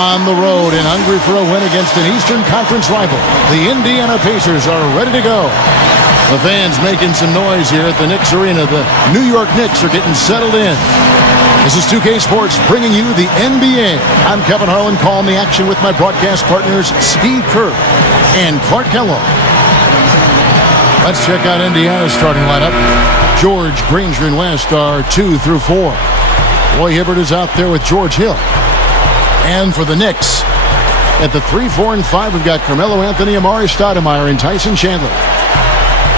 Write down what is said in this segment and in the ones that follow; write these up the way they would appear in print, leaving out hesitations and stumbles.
On the road and hungry for a win against an Eastern Conference rival, the Indiana Pacers are ready to go. The fans making some noise here at the Knicks Arena. The New York Knicks are getting settled in. This is 2K Sports bringing you the NBA. I'm Kevin Harlan, calling the action with my broadcast partners Steve Kerr and Clark Kellogg. Let's check out Indiana's starting lineup. George, Granger, and West are 2 through 4. Roy Hibbert is out there with George Hill. And for the Knicks, at the 3, 4, and 5, we've got Carmelo Anthony, Amari Stoudemire, and Tyson Chandler.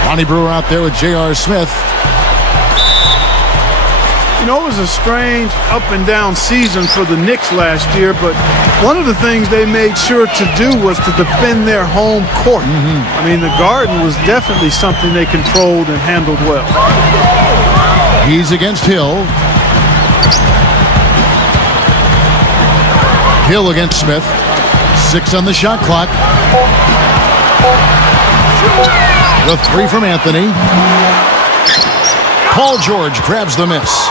Ronnie Brewer out there with J.R. Smith. You know, it was a strange up-and-down season for the Knicks last year, but one of the things they made sure to do was to defend their home court. I mean, the Garden was definitely something they controlled and handled well. He's against Hill. Hill against Smith. 6 on the shot clock. The 3 from Anthony. Paul George grabs the miss.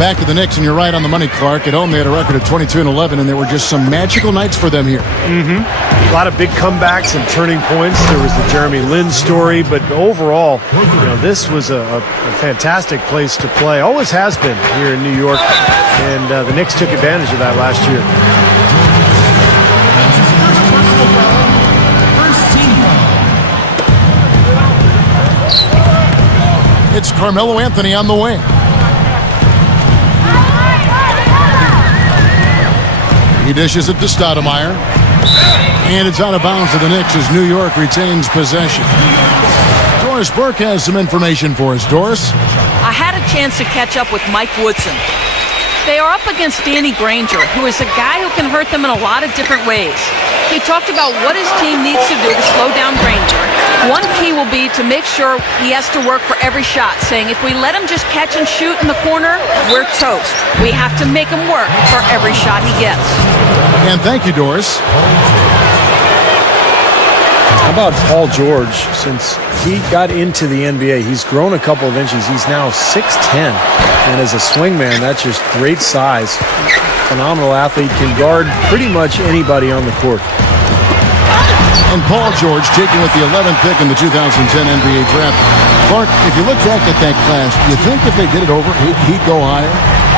Back to the Knicks, and you're right on the money, Clark. At home, they had a record of 22-11, and there were just some magical nights for them here. A lot of big comebacks and turning points. There was the Jeremy Lin story, but overall, you know, this was a fantastic place to play. Always has been here in New York, and the Knicks took advantage of that last year. It's Carmelo Anthony on the wing. He dishes it to Stoudemire. And it's out of bounds to the Knicks as New York retains possession. Doris Burke has some information for us. Doris? I had a chance to catch up with Mike Woodson. They are up against Danny Granger, who is a guy who can hurt them in a lot of different ways. He talked about what his team needs to do to slow down Granger. One key will be to make sure he has to work for every shot, saying if we let him just catch and shoot in the corner, we're toast. We have to make him work for every shot he gets. And thank you, Doris. How about Paul George? Since he got into the NBA, he's grown a couple of inches. He's now 6'10", and as a swingman, that's just great size. Phenomenal athlete, can guard pretty much anybody on the court. And Paul George taken with the 11th pick in the 2010 NBA draft. Clark, if you look back at that class, do you think if they did it over, he'd go higher?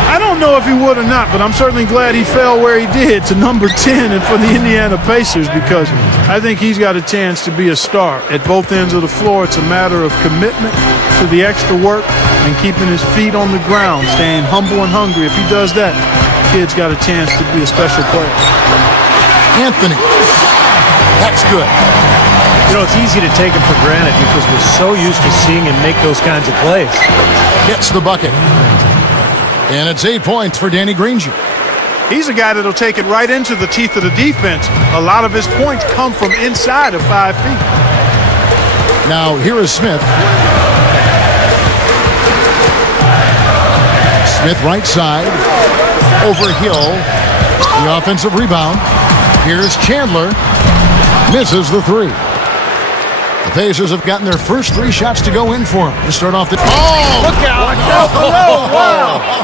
I don't know if he would or not, but I'm certainly glad he fell where he did to number 10 and for the Indiana Pacers, because I think he's got a chance to be a star at both ends of the floor. It's a matter of commitment to the extra work and keeping his feet on the ground, staying humble and hungry. If he does that, kid's got a chance to be a special player. Anthony. That's good. You know, it's easy to take him for granted because we're so used to seeing him make those kinds of plays. Gets the bucket. And it's 8 points for Danny Granger. He's a guy that'll take it right into the teeth of the defense. A lot of his points come from inside of 5 feet. Now, here is Smith. Smith right side. Over Hill. The offensive rebound. Here's Chandler. Misses the 3. The Pacers have gotten their first 3 shots to go in for him. To start off the... Oh! Look out! Wow!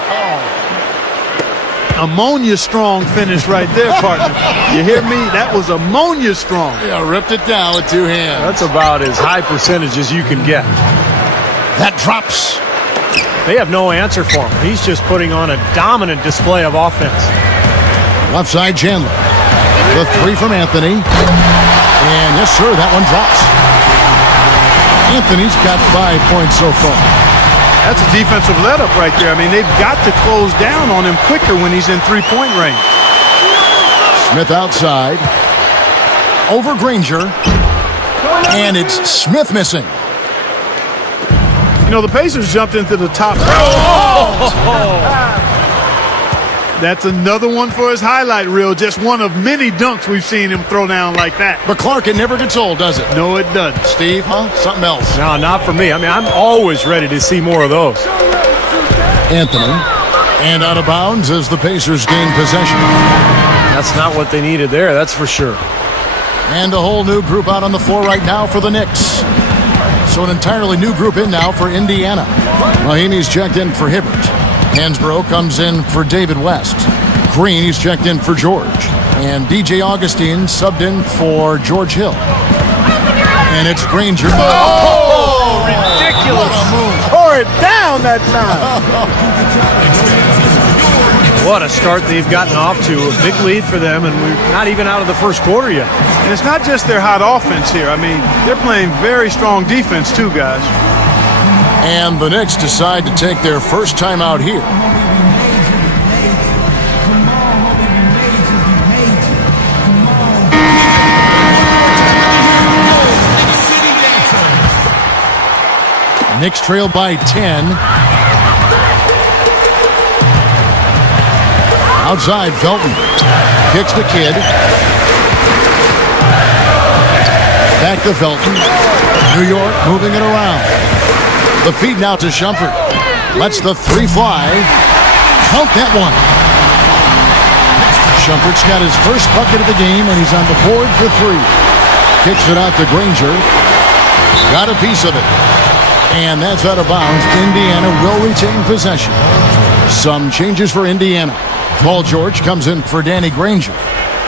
Ammonia strong finish right there, partner. You hear me? That was ammonia strong. Yeah, ripped it down with 2 hands. That's about as high percentage as you can get. That drops. They have no answer for him. He's just putting on a dominant display of offense. Left side, Chandler. The 3 from Anthony. And yes, sir, that one drops. Anthony's got 5 points so far. That's a defensive let-up right there. I mean, they've got to close down on him quicker when he's in three-point range. Smith outside. Over Granger. And it's Smith missing. You know, the Pacers jumped into the top. That's another one for his highlight reel. Just one of many dunks we've seen him throw down like that. But Clark, it never gets old, does it? No, it doesn't. Steve, huh? Something else? No, not for me. I mean, I'm always ready to see more of those. Anthony. And out of bounds as the Pacers gain possession. That's not what they needed there, that's for sure. And a whole new group out on the floor right now for the Knicks. So an entirely new group in now for Indiana. Mahimi's checked in for Hibbert. Hansbrough comes in for David West. Green, he's checked in for George. And DJ Augustine subbed in for George Hill. And it's Granger. Oh, ridiculous. What a move. Tore it down that time. What a start they've gotten off to. A big lead for them, and we're not even out of the first quarter yet. And it's not just their hot offense here. I mean, they're playing very strong defense too, guys. And the Knicks decide to take their first time out here. Knicks trail by 10. Outside, Felton kicks the kid. Back to Felton. New York moving it around. The feed now to Shumpert. Lets the three fly. Count that one. Shumpert's got his first bucket of the game, and he's on the board for three. Kicks it out to Granger. Got a piece of it. And that's out of bounds. Indiana will retain possession. Some changes for Indiana. Paul George comes in for Danny Granger.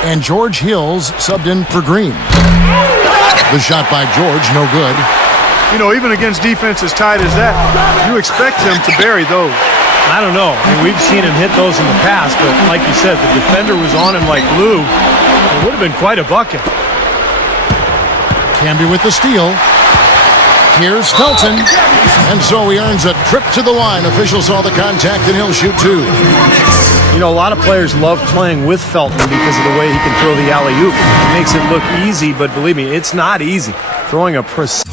And George Hills subbed in for Green. The shot by George, no good. You know, even against defense as tight as that, you expect him to bury those. I don't know. I mean, we've seen him hit those in the past, but like you said, the defender was on him like glue. It would have been quite a bucket. Camby with the steal. Here's Felton. And so he earns a trip to the line. Officials saw the contact, and he'll shoot two. You know, a lot of players love playing with Felton because of the way he can throw the alley-oop. It makes it look easy, but believe me, it's not easy. Throwing a precise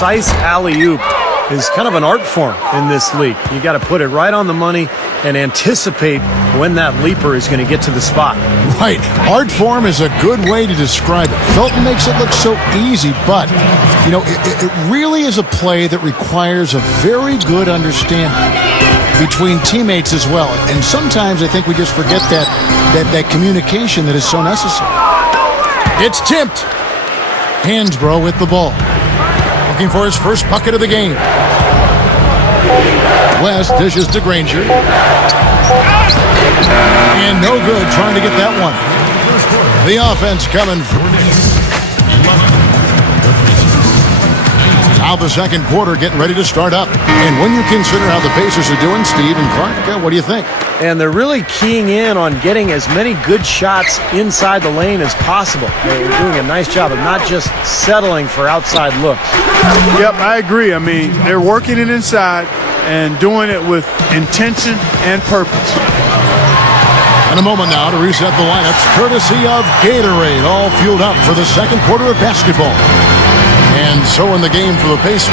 alley-oop is kind of an art form in this league. You got to put it right on the money and anticipate when that leaper is going to get to the spot. Right. Art form is a good way to describe it. Felton makes it look so easy, but, you know, it really is a play that requires a very good understanding between teammates as well. And sometimes I think we just forget that communication that is so necessary. It's tipped. Hansbrough with the ball. Looking for his first bucket of the game. West dishes to Granger. And no good trying to get that one. The offense coming from now the second quarter getting ready to start up. And when you consider how the Pacers are doing, Steve and Clark, what do you think? And they're really keying in on getting as many good shots inside the lane as possible. They're doing a nice job of not just settling for outside looks. Yep, I agree. I mean, they're working it inside and doing it with intention and purpose. In a moment now to reset the lineups, courtesy of Gatorade, all fueled up for the second quarter of basketball. And so in the game for the Pacers.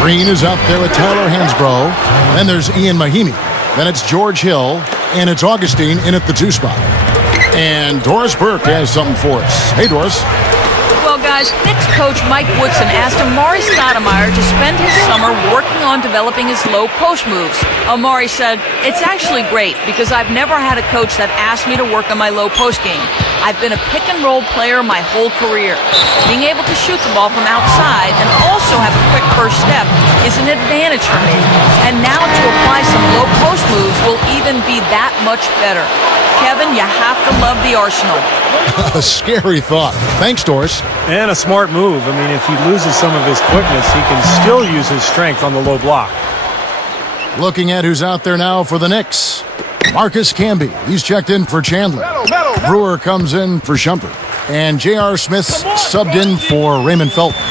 Green is out there with Tyler Hansbrough. Then there's Ian Mahimi. Then it's George Hill. And it's Augustine in at the 2 spot. And Doris Burke has something for us. Hey, Doris. Well, guys, Knicks coach Mike Woodson asked Amari Stoudemire to spend his summer working on developing his low post moves. Amari said, "It's actually great because I've never had a coach that asked me to work on my low post game. I've been a pick and roll player my whole career. Being able to shoot the ball from outside and also have a quick first step is an advantage for me. And now to apply some low post moves will even be that much better." Kevin, you have to love the arsenal. A scary thought. Thanks, Doris. And a smart move. I mean, if he loses some of his quickness, he can still use his strength on the low block. Looking at who's out there now for the Knicks. Marcus Camby. He's checked in for Chandler. Brewer comes in for Shumpert. And J.R. Smith subbed in for Raymond Felton.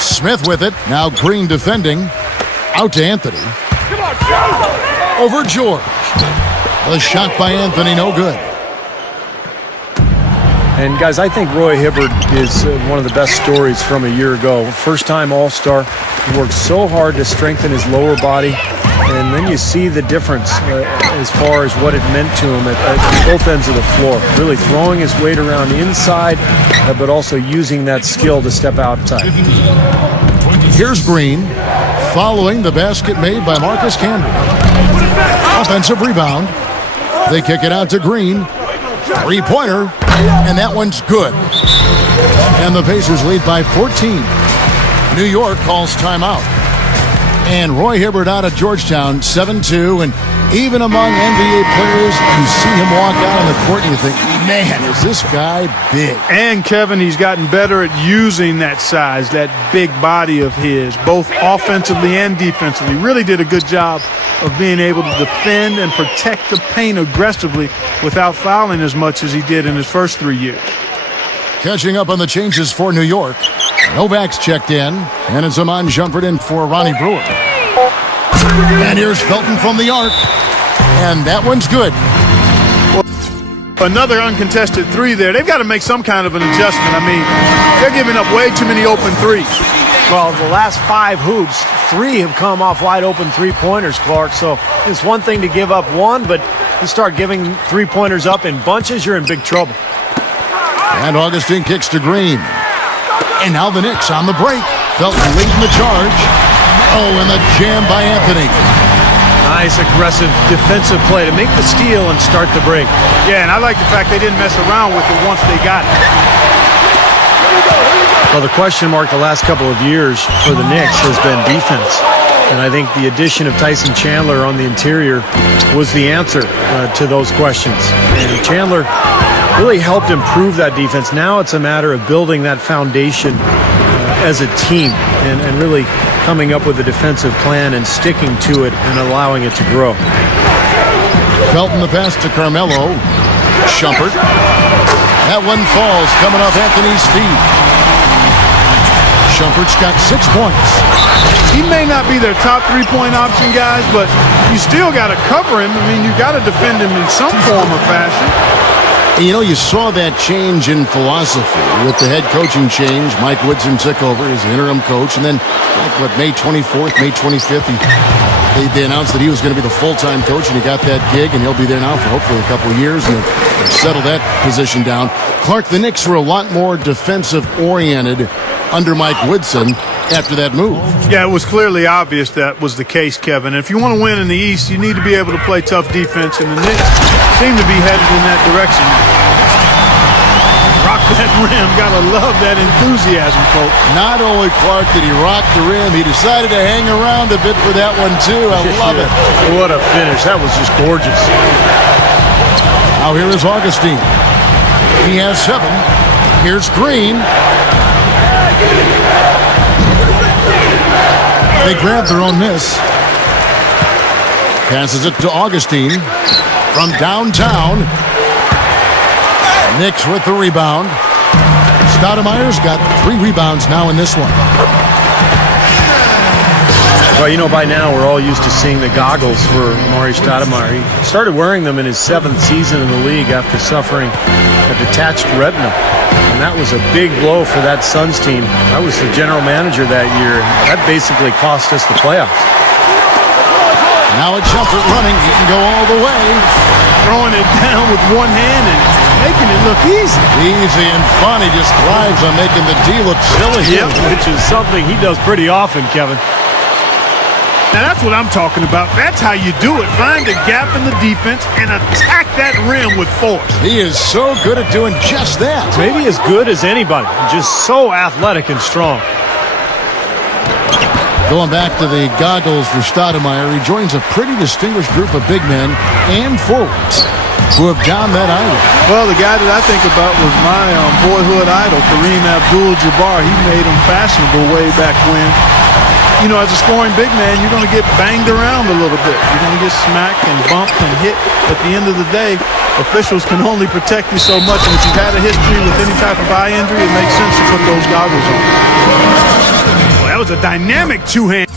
Smith with it. Now Green defending. Out to Anthony. Over George. The shot by Anthony, no good. And guys, I think Roy Hibbert is one of the best stories from a year ago. First-time All-Star. He worked so hard to strengthen his lower body. And then you see the difference as far as what it meant to him at both ends of the floor. Really throwing his weight around inside, but also using that skill to step outside. Here's Green following the basket made by Marcus Camby. Offensive rebound. They kick it out to Green. Three-pointer, and that one's good. And the Pacers lead by 14. New York calls timeout. And Roy Hibbert out of Georgetown, 7'2", and even among NBA players, you see him walk out on the court and you think, man, is this guy big. And, Kevin, he's gotten better at using that size, that big body of his, both offensively and defensively. Really did a good job of being able to defend and protect the paint aggressively without fouling as much as he did in his first 3 years. Catching up on the changes for New York. Novak's checked in, and it's Iman Shumpert in for Ronnie Brewer. And here's Felton from the arc, and that one's good. Another uncontested three there. They've got to make some kind of an adjustment. I mean, they're giving up way too many open threes. Well, the last 5 hoops, 3 have come off wide open three-pointers, Clark. So it's one thing to give up one, but you start giving three-pointers up in bunches, you're in big trouble. And Augustine kicks to Green. And now the Knicks on the break. Felton leading the charge. Oh, and the jam by Anthony. Nice aggressive defensive play to make the steal and start the break. Yeah, and I like the fact they didn't mess around with it once they got it. Well, the question mark the last couple of years for the Knicks has been defense. And I think the addition of Tyson Chandler on the interior was the answer to those questions. And Chandler really helped improve that defense. Now it's a matter of building that foundation as a team and really coming up with a defensive plan and sticking to it and allowing it to grow. Felton the pass to Carmelo. Shumpert. That one falls coming off Anthony's feet. Shumpert's got 6 points. He may not be their top three-point option, guys, but you still got to cover him. I mean, you got to defend him in some form or fashion. And you know, you saw that change in philosophy with the head coaching change. Mike Woodson took over as interim coach, and then, May 24th, May 25th, they announced that he was going to be the full-time coach, and he got that gig, and he'll be there now for hopefully a couple of years, and settle that position down. Clark, the Knicks were a lot more defensive-oriented under Mike Woodson after that move. Yeah, it was clearly obvious that was the case, Kevin. And if you want to win in the East, you need to be able to play tough defense, and the Knicks seem to be headed in that direction. Rock that rim. Gotta love that enthusiasm, folks. Not only, Clark, did he rock the rim, he decided to hang around a bit for that one, too. I love it. What a finish. That was just gorgeous. Now here is Augustine. He has 7. Here's Green. They grab their own miss. Passes it to Augustine from downtown. Knicks with the rebound. Stoudemire's got 3 rebounds now in this one. Well, you know, by now we're all used to seeing the goggles for Amari Stoudemire. He started wearing them in his 7th season in the league after suffering a detached retina. And that was a big blow for that Suns team. I was the general manager that year, and that basically cost us the playoffs. Now it's Shumpert running. He can go all the way. Throwing it down with one hand and making it look easy. Easy and fun. He just thrives on making the D look silly. Yep, which is something he does pretty often, Kevin. Now that's what I'm talking about. That's how you do it. Find a gap in the defense and attack that rim with force. He is so good at doing just that. Maybe as good as anybody. Just so athletic and strong. Going back to the goggles for Stoudemire, he joins a pretty distinguished group of big men and forwards who have gone that island. Well, the guy that I think about was my boyhood idol, Kareem Abdul-Jabbar. He made him fashionable way back when. You know, as a scoring big man, you're going to get banged around a little bit. You're going to get smacked and bumped and hit. At the end of the day, officials can only protect you so much. And if you've had a history with any type of eye injury, it makes sense to put those goggles on. Well, that was a dynamic two-hand.